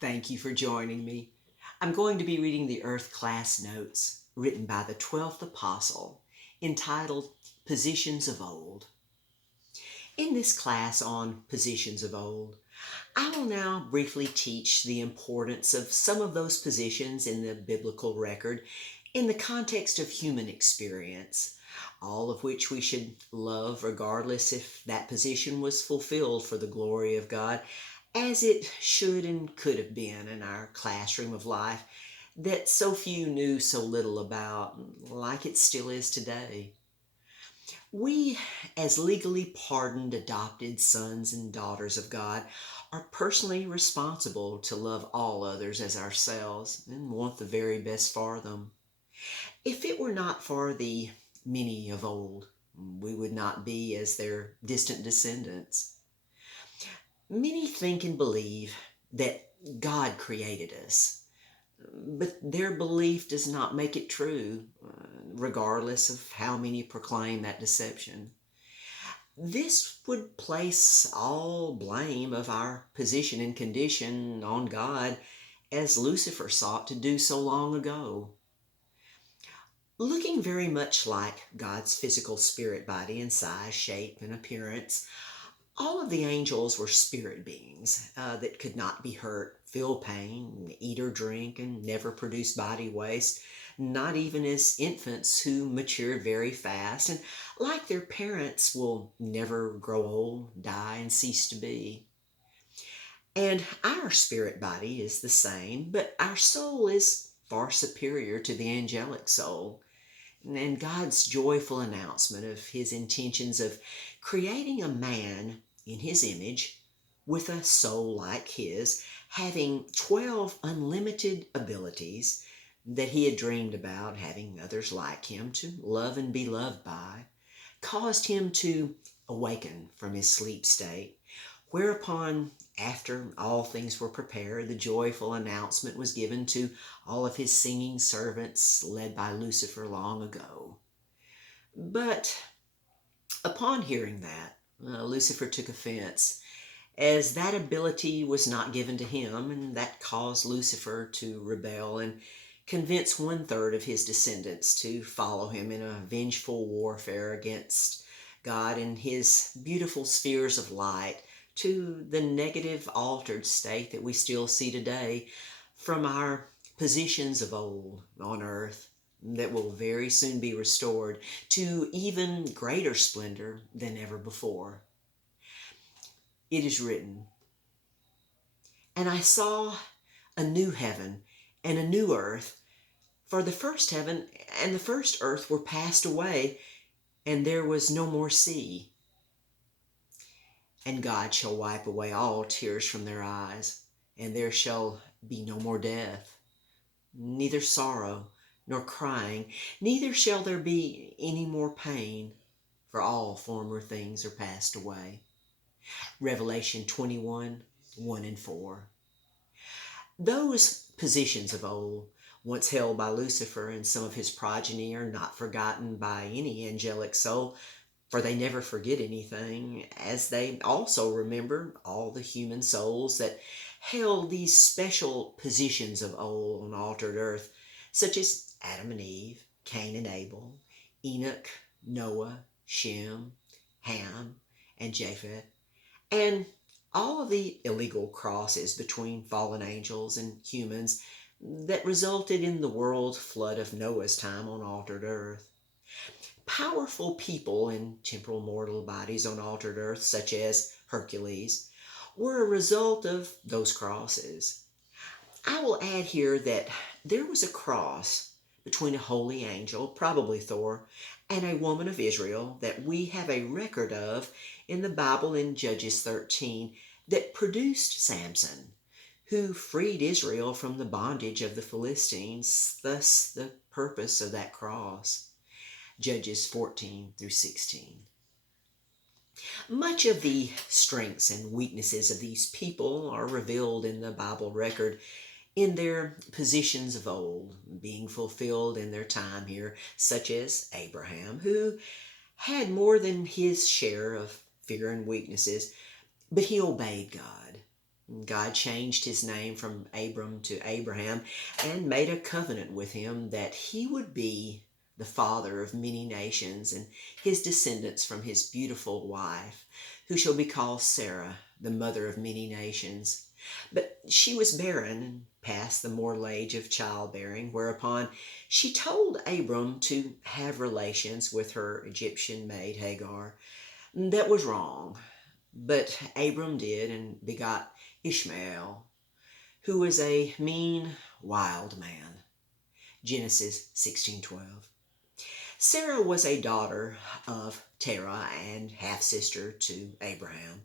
Thank you for joining me. I'm going to be reading the Earth class notes written by the 12th Apostle entitled Positions of Old. In this class on Positions of Old, I will now briefly teach the importance of some of those positions in the biblical record in the context of human experience, all of which we should love regardless if that position was fulfilled for the glory of God, as it should and could have been in our classroom of life that so few knew so little about, like it still is today. We, as legally pardoned adopted sons and daughters of God, are personally responsible to love all others as ourselves and want the very best for them. If it were not for the many of old, we would not be as their distant descendants. Many think and believe that God created us, but their belief does not make it true, regardless of how many proclaim that deception. This would place all blame of our position and condition on God, as Lucifer sought to do so long ago. Looking very much like God's physical spirit body in size, shape, and appearance, all of the angels were spirit beings that could not be hurt, feel pain, eat or drink, and never produce body waste, not even as infants who matured very fast and, like their parents, will never grow old, die, and cease to be. And our spirit body is the same, but our soul is far superior to the angelic soul. And God's joyful announcement of his intentions of creating a man in his image with a soul like his, having 12 unlimited abilities that he had dreamed about having others like him to love and be loved by, caused him to awaken from his sleep state, whereupon, after all things were prepared, the joyful announcement was given to all of his singing servants led by Lucifer long ago. But upon hearing that, Lucifer took offense, as that ability was not given to him, and that caused Lucifer to rebel and convince 1/3 of his descendants to follow him in a vengeful warfare against God and his beautiful spheres of light, to the negative, altered state that we still see today from our positions of old on earth, that will very soon be restored to even greater splendor than ever before. It is written, "And I saw a new heaven and a new earth, for the first heaven and the first earth were passed away, and there was no more sea. And God shall wipe away all tears from their eyes, and there shall be no more death, neither sorrow nor crying, neither shall there be any more pain, for all former things are passed away." Revelation 21, 1 and 4. Those positions of old, once held by Lucifer and some of his progeny, are not forgotten by any angelic soul, for they never forget anything, as they also remember all the human souls that held these special positions of old on altered earth, such as Adam and Eve, Cain and Abel, Enoch, Noah, Shem, Ham, and Japheth, and all of the illegal crosses between fallen angels and humans that resulted in the world flood of Noah's time on altered earth. Powerful people in temporal mortal bodies on altered earth, such as Hercules, were a result of those crosses. I will add here that there was a cross between a holy angel, probably Thor, and a woman of Israel that we have a record of in the Bible in Judges 13 that produced Samson, who freed Israel from the bondage of the Philistines, thus the purpose of that cross. Judges 14 through 16. Much of the strengths and weaknesses of these people are revealed in the Bible record in their positions of old, being fulfilled in their time here, such as Abraham, who had more than his share of fear and weaknesses, but he obeyed God. God changed his name from Abram to Abraham and made a covenant with him that he would be the father of many nations and his descendants from his beautiful wife, who shall be called Sarah, the mother of many nations. But she was barren and past the mortal age of childbearing, whereupon she told Abram to have relations with her Egyptian maid Hagar. That was wrong, but Abram did and begot Ishmael, who was a mean, wild man. Genesis 16:12. Sarah was a daughter of Terah and half-sister to Abraham.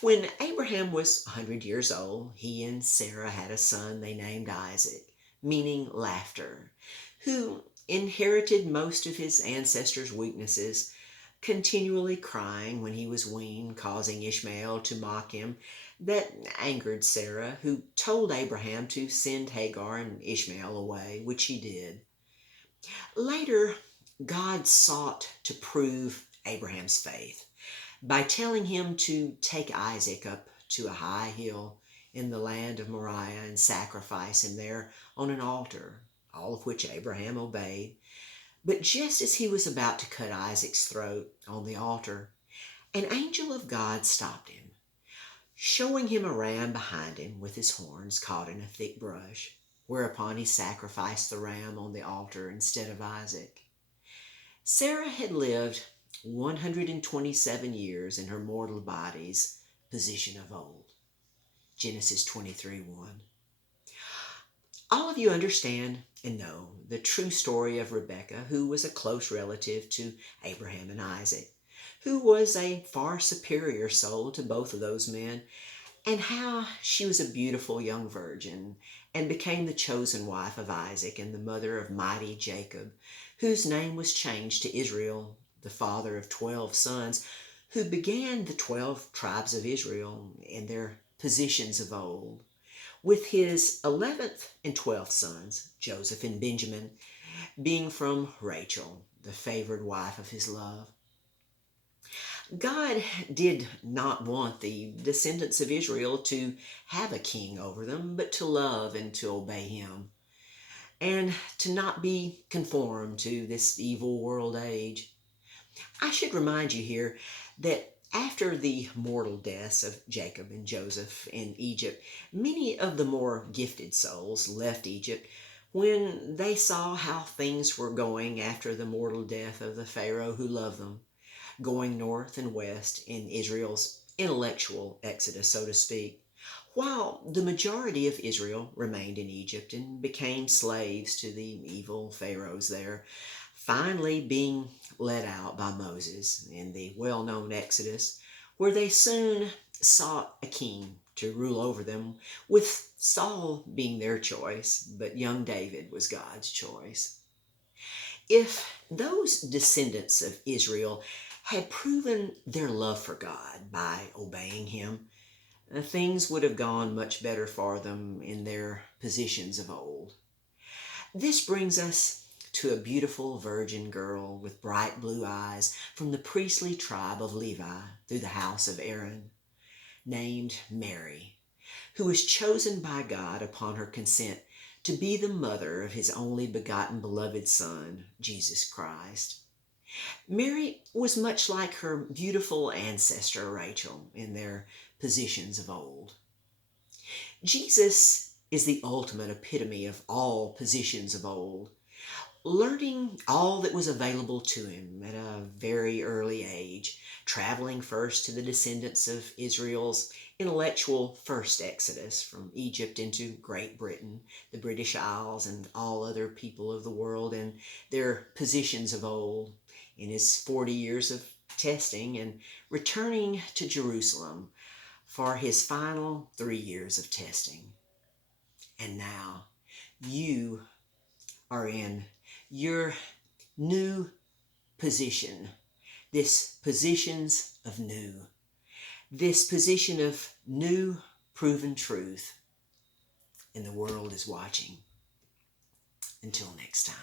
When Abraham was 100 years old, he and Sarah had a son they named Isaac, meaning laughter, who inherited most of his ancestors' weaknesses, continually crying when he was weaned, causing Ishmael to mock him. That angered Sarah, who told Abraham to send Hagar and Ishmael away, which he did. Later, God sought to prove Abraham's faith by telling him to take Isaac up to a high hill in the land of Moriah and sacrifice him there on an altar, all of which Abraham obeyed. But just as he was about to cut Isaac's throat on the altar, an angel of God stopped him, showing him a ram behind him with his horns caught in a thick brush, whereupon he sacrificed the ram on the altar instead of Isaac. Sarah had lived 127 years in her mortal body's position of old. Genesis 23:1. All of you understand and know the true story of Rebekah, who was a close relative to Abraham and Isaac, who was a far superior soul to both of those men, and how she was a beautiful young virgin and became the chosen wife of Isaac and the mother of mighty Jacob, whose name was changed to Israel, the father of 12 sons, who began the 12 tribes of Israel in their positions of old, with his 11th and 12th sons, Joseph and Benjamin, being from Rachel, the favored wife of his love. God did not want the descendants of Israel to have a king over them, but to love and to obey him, and to not be conformed to this evil world age. I should remind you here that after the mortal deaths of Jacob and Joseph in Egypt, many of the more gifted souls left Egypt when they saw how things were going after the mortal death of the Pharaoh who loved them, going north and west in Israel's intellectual exodus, so to speak, while the majority of Israel remained in Egypt and became slaves to the evil pharaohs there, finally being led out by Moses in the well-known Exodus, where they soon sought a king to rule over them, with Saul being their choice, but young David was God's choice. If those descendants of Israel had proven their love for God by obeying him, things would have gone much better for them in their positions of old. This brings us to a beautiful virgin girl with bright blue eyes from the priestly tribe of Levi through the house of Aaron, named Mary, who was chosen by God upon her consent to be the mother of his only begotten beloved Son, Jesus Christ. Mary was much like her beautiful ancestor Rachel in their positions of old. Jesus is the ultimate epitome of all positions of old, learning all that was available to him at a very early age, traveling first to the descendants of Israel's intellectual first exodus from Egypt into Great Britain, the British Isles, and all other people of the world in their positions of old, in his 40 years of testing, and returning to Jerusalem for his final 3 years of testing. And now you are in your new position, this positions of new, this position of new proven truth, and the world is watching. Until next time.